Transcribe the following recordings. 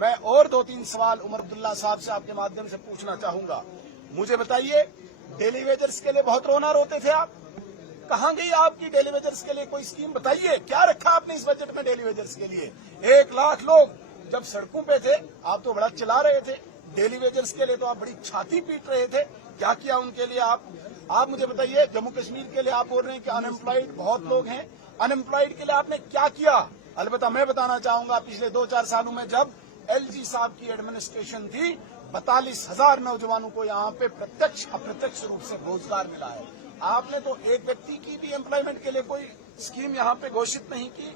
मैं और 2-3 सवाल उमर अब्दुल्ला साहब से आपके माध्यम से पूछना चाहूंगा। मुझे बताइए, डेली वेजर्स के लिए बहुत रोना रोते थे आप, कहां गई आपकी डेली वेजर्स के लिए कोई स्कीम? बताइए, क्या रखा आपने इस बजट में डेली वेजर्स के लिए? 1 लाख लोग जब सड़कों पे थे, आप तो बड़ा चिल्ला रहे थे। डेली वेजर्स के लिए तो आप बड़ी छाती पीट रहे थे। क्या किया उनके लिए आप मुझे बताइए। जम्मू कश्मीर के लिए आप बोल रहे हैं कि अनएम्प्लॉयड बहुत लोग हैं, अनएम्प्लॉयड के लिए आपने क्या किया? अलबत्ता मैं बताना चाहूंगा, पिछले 2-4 सालों में जब एलजी साहब की एडमिनिस्ट्रेशन थी, 42,000 नौजवानों को यहाँ पे प्रत्यक्ष अप्रत्यक्ष रूप से रोजगार मिला है। आपने तो एक व्यक्ति की भी एम्प्लॉयमेंट के लिए कोई स्कीम यहाँ पे घोषित नहीं की।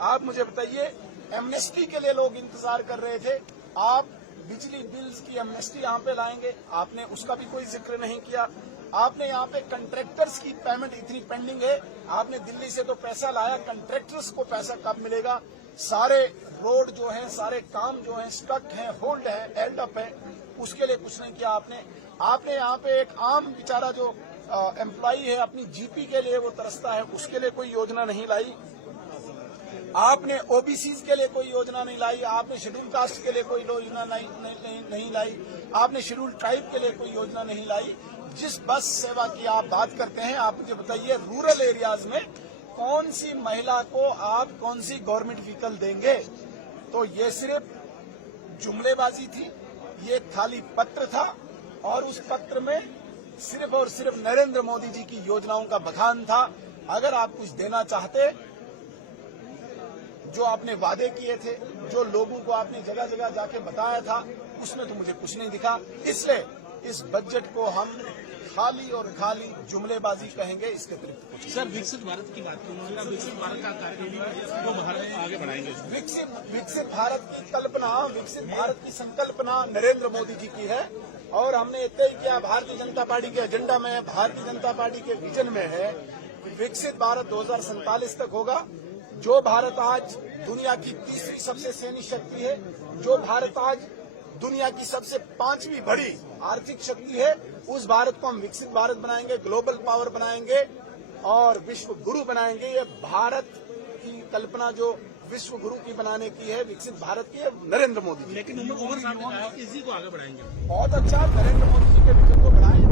आप मुझे बताइए, एमनेस्टी के लिए लोग इंतजार कर रहे थे, आप बिजली बिल्स की एमनेस्टी यहाँ पे लाएंगे, आपने उसका भी कोई जिक्र नहीं किया। आपने यहाँ पे कंट्रैक्टर्स की पेमेंट इतनी पेंडिंग है, आपने दिल्ली से तो पैसा लाया, कंट्रैक्टर्स को पैसा कब मिलेगा? सारे रोड जो है, सारे काम जो है स्टक है, होल्ड है, हेल्ड अप है, उसके लिए कुछ नहीं किया आपने यहाँ पे एक आम बेचारा जो एम्प्लॉई है, अपनी जीपी के लिए वो तरसता है, उसके लिए कोई योजना नहीं लाई। आपने ओबीसी के लिए कोई योजना नहीं लाई, आपने शेड्यूल कास्ट के लिए कोई योजना नहीं लाई, आपने शेड्यूल ट्राइब के लिए कोई योजना नहीं लाई। जिस बस सेवा की आप बात करते हैं, आप मुझे बताइए, रूरल एरियाज में कौन सी महिला को आप कौन सी गवर्नमेंट व्हीकल देंगे? तो ये सिर्फ जुमलेबाजी थी, ये खाली पत्र था, और उस पत्र में सिर्फ और सिर्फ नरेंद्र मोदी जी की योजनाओं का बखान था। अगर आप कुछ देना चाहते, जो आपने वादे किए थे, जो लोगों को आपने जगह जगह जाके बताया था, उसमें तो मुझे कुछ नहीं दिखा। इसलिए इस बजट को हम खाली और खाली जुमलेबाजी कहेंगे, इसके अतिरिक्त कुछ। सर, विकसित भारत की बात की, विकसित भारत का कार्यक्रम वो भारत आगे बढ़ाएंगे। विकसित भारत की कल्पना, विकसित भारत की संकल्पना नरेंद्र मोदी जी की है, और हमने तय किया, भारतीय जनता पार्टी के एजेंडा में है, भारतीय जनता पार्टी के विजन में है कि विकसित भारत 2047 तक होगा। जो भारत आज दुनिया की 3री सबसे सैन्य शक्ति है, जो भारत आज दुनिया की सबसे 5वीं बड़ी आर्थिक शक्ति है, उस भारत को हम विकसित भारत बनाएंगे, ग्लोबल पावर बनाएंगे और विश्व गुरु बनाएंगे। ये भारत की कल्पना जो विश्व गुरु की बनाने की है, विकसित भारत की है, नरेंद्र मोदी जी। लेकिन उमर साहब ने कहा इसी को आगे बढ़ाएंगे। बहुत अच्छा, नरेंद्र मोदी जी के विजन को बढ़ाएं।